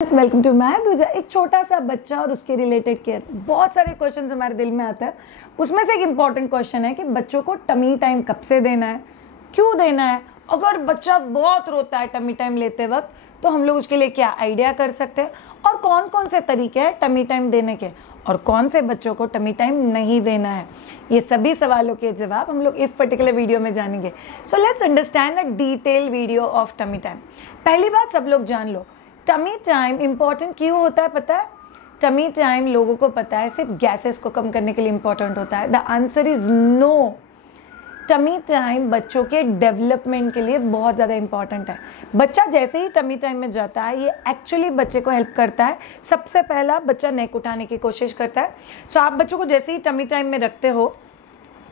Welcome to math दूजा। एक छोटा सा बच्चा और उसके रिलेटेड केयर, बहुत सारे क्वेश्चंस हमारे दिल में आते हैं। उसमें से एक इम्पॉर्टेंट क्वेश्चन है कि बच्चों को टमी टाइम कब से देना है, क्यों देना है। अगर बच्चा बहुत रोता है टमी टाइम लेते वक्त तो हम लोग उसके लिए क्या आइडिया कर सकते हैं, और कौन कौन से तरीके हैं टमी टाइम देने के, और कौन से बच्चों को टमी टाइम नहीं देना है। ये सभी सवालों के जवाब हम लोग इस पर्टिकुलर वीडियो में जानेंगे। So let's understand a detail video of tummy time. पहली बात सब लोग जान लो, टमी टाइम इंपॉर्टेंट क्यों होता है पता है? टमी टाइम लोगों को पता है सिर्फ गैसेस को कम करने के लिए इंपॉर्टेंट होता है। The answer is no. Tummy time बच्चों के डेवलपमेंट के लिए बहुत ज़्यादा इंपॉर्टेंट है। बच्चा जैसे ही टमी टाइम में जाता है ये एक्चुअली बच्चे को हेल्प करता है। सबसे पहला बच्चा नेक उठाने की कोशिश करता है। सो आप बच्चों को जैसे ही टमी टाइम में रखते हो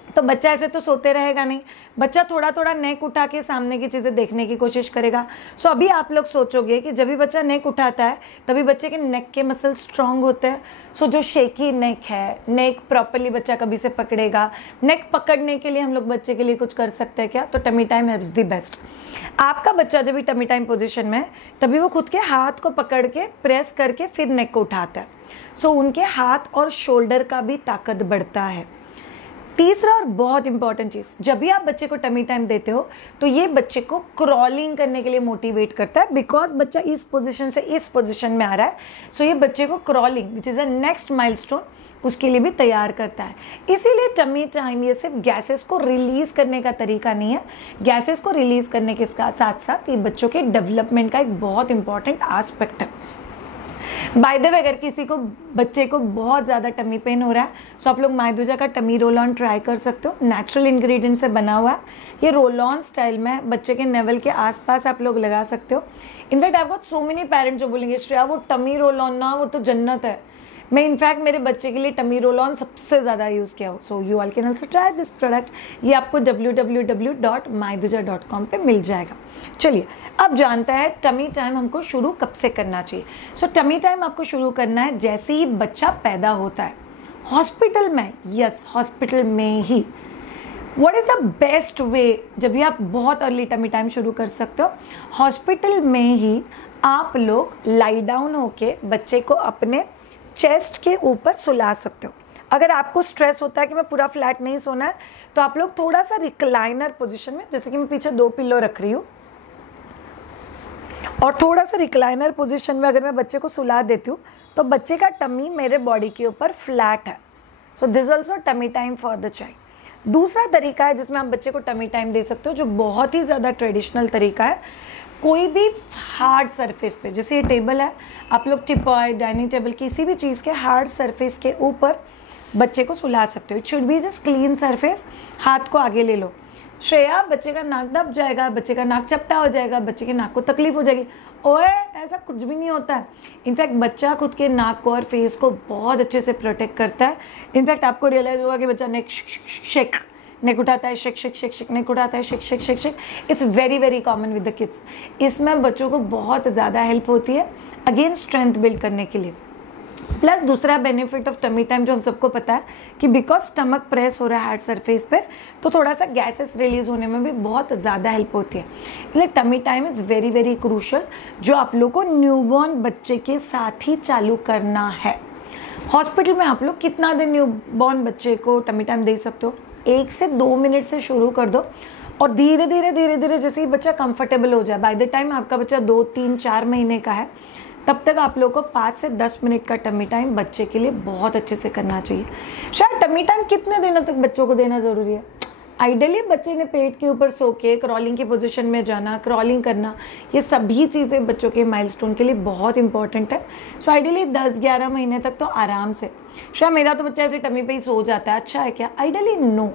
तो बच्चा ऐसे तो सोते रहेगा नहीं, बच्चा थोड़ा थोड़ा नेक उठा के सामने की चीज़ें देखने की कोशिश करेगा। सो अभी आप लोग सोचोगे कि जब भी बच्चा नेक उठाता है तभी बच्चे के नेक के मसल स्ट्रांग होते हैं। सो जो शेकी नेक है, नेक प्रॉपरली बच्चा कभी से पकड़ेगा। नेक पकड़ने के लिए हम लोग बच्चे के लिए कुछ कर सकते हैं क्या? तो tummy time helps the best. आपका बच्चा जब भी टमी टाइम पोजिशन में है तभी वो खुद के हाथ को पकड़ के प्रेस करके फिर नेक को उठाता है। सो उनके हाथ और शोल्डर का भी ताकत बढ़ता है। तीसरा और बहुत इंपॉर्टेंट चीज़, जब भी आप बच्चे को टमी टाइम देते हो तो ये बच्चे को क्रॉलिंग करने के लिए मोटिवेट करता है। बिकॉज बच्चा इस पोजीशन से इस पोजीशन में आ रहा है, सो ये बच्चे को crawling which is a next milestone उसके लिए भी तैयार करता है। इसीलिए टमी टाइम ये सिर्फ गैसेस को रिलीज करने का तरीका नहीं है, गैसेस को रिलीज करने के साथ साथ ये बच्चों के डेवलपमेंट का एक बहुत इंपॉर्टेंट एस्पेक्ट है। बाय द वे, अगर किसी को बच्चे को बहुत ज़्यादा टमी पेन हो रहा है तो आप लोग मायदूजा का टमी रोल ऑन ट्राई कर सकते हो। नेचुरल इंग्रेडिएंट से बना हुआ है ये, रोल ऑन स्टाइल में बच्चे के नेवल के आसपास आप लोग लगा सकते हो। इनफैक्ट आपको सो मेनी पेरेंट्स जो बोलेंगे श्रेया वो टमी रोल ऑन ना वो तो जन्नत है। मैं इनफैक्ट मेरे बच्चे के लिए टमी रोल ऑन सबसे ज़्यादा यूज़ किया हो। So you all can also try this product. ये आपको www.myduja.com पे मिल जाएगा। चलिए अब जानते हैं टमी टाइम हमको शुरू कब से करना चाहिए। सो टमी टाइम आपको शुरू करना है जैसे ही बच्चा पैदा होता है, हॉस्पिटल में। यस, हॉस्पिटल में ही। What is the best way जब भी आप बहुत अर्ली टमी टाइम शुरू कर सकते हो? हॉस्पिटल में ही आप लोग लाई डाउन होके बच्चे को अपने चेस्ट के ऊपर सुला सकते हो। अगर आपको स्ट्रेस होता है कि मैं पूरा फ्लैट नहीं सोना है तो आप लोग थोड़ा सा रिक्लाइनर पोजीशन में, जैसे कि मैं पीछे 2 पिल्लो रख रही हूँ और थोड़ा सा रिक्लाइनर पोजीशन में अगर मैं बच्चे को सुला देती हूँ तो बच्चे का टमी मेरे बॉडी के ऊपर फ्लैट है। So this also tummy time for the child. दूसरा तरीका है जिसमें आप बच्चे को टमी टाइम दे सकते हो, जो बहुत ही ज़्यादा ट्रेडिशनल तरीका है। कोई भी हार्ड सरफेस पे, जैसे ये टेबल है, आप लोग टिपॉय, डाइनिंग टेबल, किसी भी चीज़ के हार्ड सरफेस के ऊपर बच्चे को सुला सकते हो। It should be just clean surface. हाथ को आगे ले लो। श्रेया बच्चे का नाक दब जाएगा, बच्चे का नाक चपटा हो जाएगा, बच्चे के नाक को तकलीफ हो जाएगी। ओए, ऐसा कुछ भी नहीं होता है। इनफैक्ट बच्चा खुद के नाक को और फेस को बहुत अच्छे से प्रोटेक्ट करता है। इनफैक्ट आपको रियलाइज होगा कि बच्चा नेक शेक, नेक उठाता है, शेक शेक शेक शेक, नेक उठाता है, shake shake shake shake. It's very very common with the kids. इसमें बच्चों को बहुत ज़्यादा हेल्प होती है अगेन स्ट्रेंथ बिल्ड करने के लिए। प्लस दूसरा बेनिफिट ऑफ टमी टाइम जो हम सबको पता है कि बिकॉज स्टमक प्रेस हो रहा है हार्ड सरफेस पे तो थोड़ा सा गैसेस रिलीज होने में भी बहुत ज़्यादा हेल्प होती है। इसलिए tummy time is very very crucial, जो आप लोग को न्यूबॉर्न बच्चे के साथ ही चालू करना है। हॉस्पिटल में आप लोग कितना दिन न्यूबॉर्न बच्चे को टमी टाइम दे सकते हो? 1 से 2 मिनट से शुरू कर दो और धीरे धीरे जैसे ही बच्चा कंफर्टेबल हो जाए, बाय द टाइम आपका बच्चा 2, 3, 4 महीने का है, तब तक आप लोगों को 5 से 10 मिनट का टमी टाइम बच्चे के लिए बहुत अच्छे से करना चाहिए। शायद टमी टाइम कितने दिनों तक बच्चों को देना ज़रूरी है? आइडियली बच्चे ने पेट के ऊपर सो के क्रॉलिंग की पोजीशन में जाना, क्रॉलिंग करना, ये सभी चीज़ें बच्चों के माइलस्टोन के लिए बहुत इंपॉर्टेंट है। सो आइडियली 10-11 महीने तक तो आराम से। शायद मेरा तो बच्चा ऐसे टमी पे ही सो जाता है, अच्छा है क्या? Ideally no.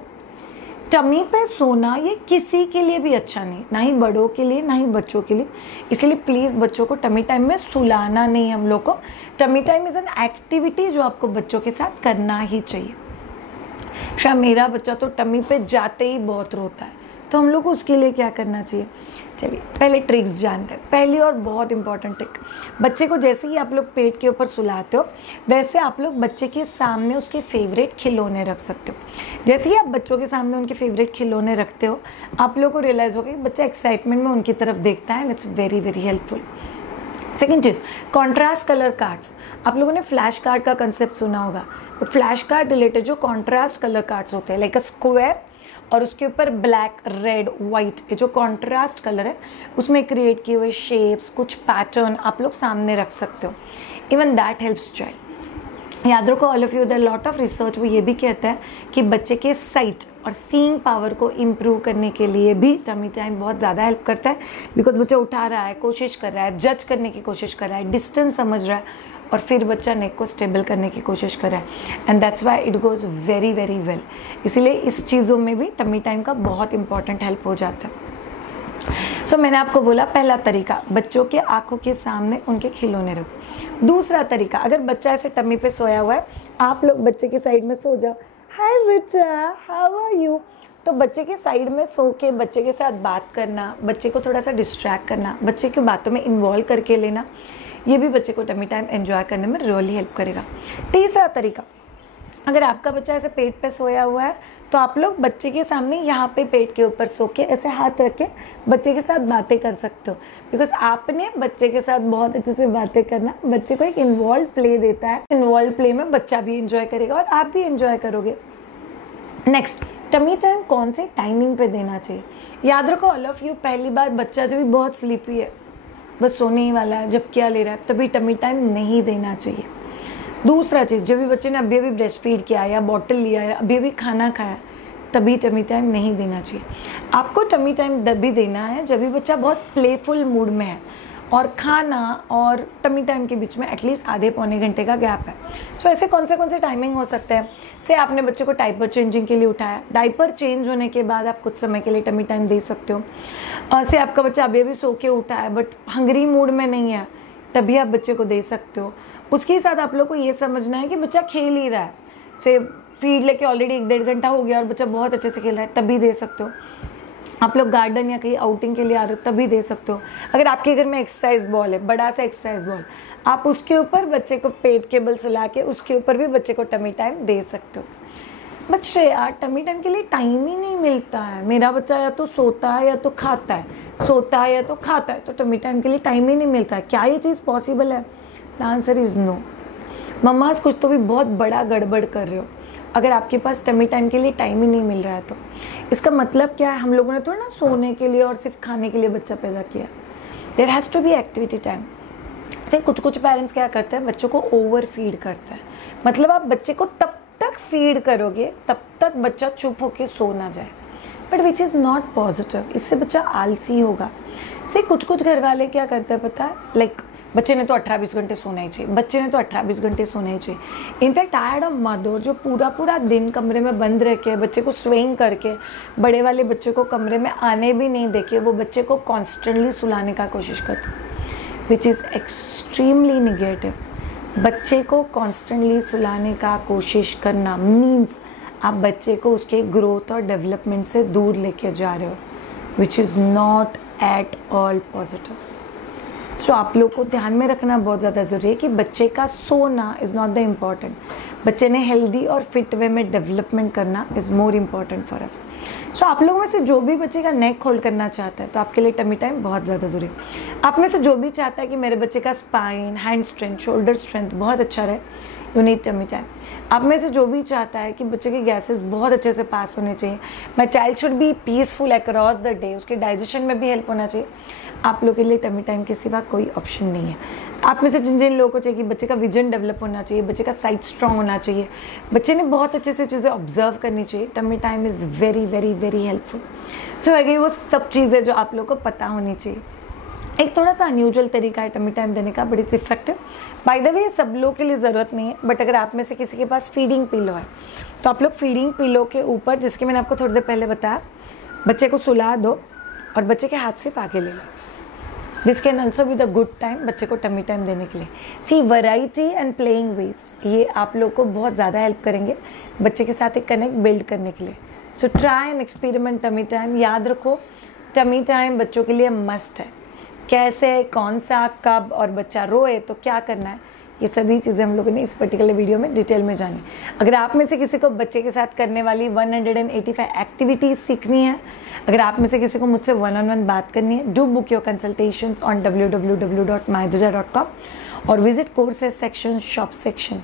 टमी पे सोना ये किसी के लिए भी अच्छा नहीं, ना ही बड़ों के लिए ना ही बच्चों के लिए। इसलिए प्लीज़ बच्चों को टमी टाइम में सुलाना नहीं। हम लोग को tummy time is an activity जो आपको बच्चों के साथ करना ही चाहिए। शायद मेरा बच्चा तो टमी पे जाते ही बहुत रोता है, तो हम लोग को उसके लिए क्या करना चाहिए? चलिए पहले ट्रिक्स जानते हैं। पहली और बहुत इंपॉर्टेंट ट्रिक, बच्चे को जैसे ही आप लोग पेट के ऊपर सुलाते हो वैसे आप लोग बच्चे के सामने उसके फेवरेट खिलौने रख सकते हो। जैसे ही आप बच्चों के सामने उनके फेवरेट खिलौने रखते हो आप लोग को रियलाइज़ होगा कि बच्चा एक्साइटमेंट में उनकी तरफ देखता है and it's very very helpful. Second cheese, contrast colour cards. आप लोगों ने फ्लैश कार्ड का कंसेप्ट सुना होगा, तो फ्लैश कार्ड रिलेटेड जो कॉन्ट्रास्ट कलर कार्ड्स होते हैं, लाइक अ स्क्वायर और उसके ऊपर ब्लैक, रेड, वाइट, ये जो कॉन्ट्रास्ट कलर है उसमें क्रिएट किए हुए शेप्स, कुछ पैटर्न आप लोग सामने रख सकते हो। Even that helps child. याद रखो all of you, the lot of research वो ये भी कहता है कि बच्चे के साइट और सीइंग पावर को इम्प्रूव करने के लिए भी टमी टाइम बहुत ज़्यादा हेल्प करता है। बिकॉज बच्चा उठा रहा है, कोशिश कर रहा है, जज करने की कोशिश कर रहा है, डिस्टेंस समझ रहा है, और फिर बच्चा नेक को स्टेबल करने की कोशिश कर रहा है। And that's why it goes very very well. इसीलिए इस चीज़ों में भी टमी टाइम का बहुत इंपॉर्टेंट हेल्प हो जाता है। सो मैंने आपको बोला पहला तरीका, बच्चों के आंखों के सामने उनके खिलौने रखो। दूसरा तरीका, अगर बच्चा ऐसे टमी पे सोया हुआ है, आप लोग बच्चे के साइड में सो जाओ, हाय बच्चा, हाउ आर यू। तो बच्चे के साइड में सो के बच्चे के साथ बात करना, बच्चे को थोड़ा सा डिस्ट्रैक्ट करना, बच्चे की बातों में इन्वॉल्व करके लेना, ये भी बच्चे को टमी टाइम एंजॉय करने में रियली हेल्प करेगा। तीसरा तरीका, अगर आपका बच्चा ऐसे पेट पे सोया हुआ है तो आप लोग बच्चे के सामने यहाँ पे पेट के ऊपर सो के ऐसे हाथ रख के बच्चे के साथ बातें कर सकते हो। बिकॉज आपने बच्चे के साथ बहुत अच्छे से बातें करना बच्चे को एक इन्वॉल्व प्ले देता है। इन्वॉल्व प्ले में बच्चा भी एंजॉय करेगा और आप भी एंजॉय करोगे। नेक्स्ट, टमी टाइम कौन से टाइमिंग पे देना चाहिए। याद रखो ऑल ऑफ यू, पहली बार बच्चा जब भी बहुत स्लीपी है, बस सोने ही वाला है, जब क्या ले रहा है, तभी टमी टाइम नहीं देना चाहिए। दूसरा चीज़, जब भी बच्चे ने अभी अभी ब्रेस्ट फीड किया या बॉटल लिया या अभी अभी खाना खाया, तभी टमी टाइम नहीं देना चाहिए। आपको टमी टाइम तभी देना है जब भी बच्चा बहुत प्लेफुल मूड में है और खाना और टमी टाइम के बीच में एटलीस्ट आधे पौने घंटे का गैप है। सो ऐसे कौन से टाइमिंग हो सकते हैं। से आपने बच्चे को डायपर चेंजिंग के लिए उठाया, डायपर चेंज होने के बाद आप कुछ समय के लिए टमी टाइम दे सकते हो। से आपका बच्चा अभी अभी सो के उठा है बट हंगरी मूड में नहीं है, तभी आप बच्चे को दे सकते हो। उसके साथ आप लोग को ये समझना है कि बच्चा खेल ही रहा है, से फीड लेके ऑलरेडी 1-1.5 घंटा हो गया और बच्चा बहुत अच्छे से खेल रहा है, तभी दे सकते हो। आप लोग गार्डन या कहीं आउटिंग के लिए आ रहे हो, तभी दे सकते हो। अगर आपके घर में एक्सरसाइज बॉल है, बड़ा सा एक्सरसाइज बॉल, आप उसके ऊपर बच्चे को पेट के बल सुला के उसके ऊपर भी बच्चे को टमी टाइम दे सकते हो। बच्चे यार टमी टाइम के लिए टाइम ही नहीं मिलता है। मेरा बच्चा या तो सोता है या तो खाता है, सोता है या तो खाता है, तो टमी टाइम के लिए टाइम ही नहीं मिलता है। क्या ये चीज़ पॉसिबल है? The answer is no. Mammas कुछ तो भी बहुत बड़ा गड़बड़ कर रहे हो अगर आपके पास टमी टाइम के लिए टाइम ही नहीं मिल रहा है। तो इसका मतलब क्या है? हम लोगों ने थोड़ा ना सोने के लिए और सिर्फ खाने के लिए बच्चा पैदा किया। There has to be activity time. से कुछ पेरेंट्स क्या करते हैं, बच्चों को ओवर फीड करते हैं। मतलब आप बच्चे को तब तक फीड करोगे तब तक बच्चा चुप होके सो ना जाए, but which is not positive. इससे बच्चा आलसी होगा। से कुछ घर वाले क्या करते हैं पता है, लाइक बच्चे ने तो 18-20 घंटे सोना ही चाहिए, बच्चे ने तो 18-20 घंटे सोना ही चाहिए। In fact I had a mother जो पूरा दिन कमरे में बंद रह के बच्चे को स्विंग करके, बड़े वाले बच्चे को कमरे में आने भी नहीं देके वो बच्चे को कॉन्स्टेंटली सुलाने का कोशिश करती, विच इज़ एक्सट्रीमली निगेटिव। बच्चे को कॉन्स्टेंटली सुलाने का कोशिश करना मीन्स आप बच्चे को उसके ग्रोथ और डेवलपमेंट से दूर लेके जा रहे हो, which is not at all positive. So आप लोग को ध्यान में रखना बहुत ज़्यादा ज़रूरी है कि बच्चे का सोना इज़ नॉट द इम्पॉर्टेंट। बच्चे ने हेल्दी और फिट वे में डेवलपमेंट करना is more important for us. So आप लोगों में से जो भी बच्चे का नेक होल्ड करना चाहता है तो आपके लिए टमी टाइम बहुत ज़्यादा ज़रूरी है। आप में से जो भी चाहता है कि मेरे बच्चे का spine, hand strength, shoulder strength बहुत अच्छा रहे, यू नीड टमी टाइम। आप में से जो भी चाहता है कि बच्चे के गैसेस बहुत अच्छे से पास होने चाहिए, my child should be peaceful across the day, उसके डाइजेशन में भी हेल्प होना चाहिए, आप लोग के लिए टमी टाइम के सिवा कोई ऑप्शन नहीं है। आप में से जिन लोगों को चाहिए कि बच्चे का विजन डेवलप होना चाहिए, बच्चे का साइट स्ट्रांग होना चाहिए, बच्चे ने बहुत अच्छे से चीज़ें ऑब्जर्व करनी चाहिए, tummy time is very very very helpful. So अगर वो सब चीज़ें जो आप लोग को पता होनी चाहिए। एक थोड़ा सा अनयूजुअल तरीका है टमी टाइम देने का, but it's effective. By the way सब लोग के लिए ज़रूरत नहीं है, बट अगर आप में से किसी के पास फीडिंग पिलो है तो आप लोग फीडिंग पिलो के ऊपर, जिसके मैंने आपको थोड़ी देर पहले बताया, बच्चे को सुला दो और बच्चे के हाथ से आगे ले लो। This can also be the good time बच्चे को टमी टाइम देने के लिए। See variety and playing ways, ये आप लोग को बहुत ज़्यादा हेल्प करेंगे बच्चे के साथ एक कनेक्ट बिल्ड करने के लिए। So try and experiment tummy time. याद रखो टमी टाइम बच्चों के लिए मस्ट है। कैसे, कौन सा, कब और बच्चा रोए तो क्या करना है, ये सभी चीज़ें हम लोगों ने इस पर्टिकुलर वीडियो में डिटेल में जानी। अगर आप में से किसी को बच्चे के साथ करने वाली 185 एक्टिविटीज़ सीखनी है, अगर आप में से किसी को मुझसे 1-on-1 बात करनी है, do book your consultations on www.mahiduja.com और visit courses section, shop section.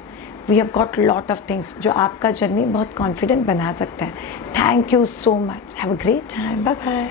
We have got lot of things जो आपका जर्नी बहुत कॉन्फिडेंट बना सकता है। Thank you so much, have a great time, bye bye.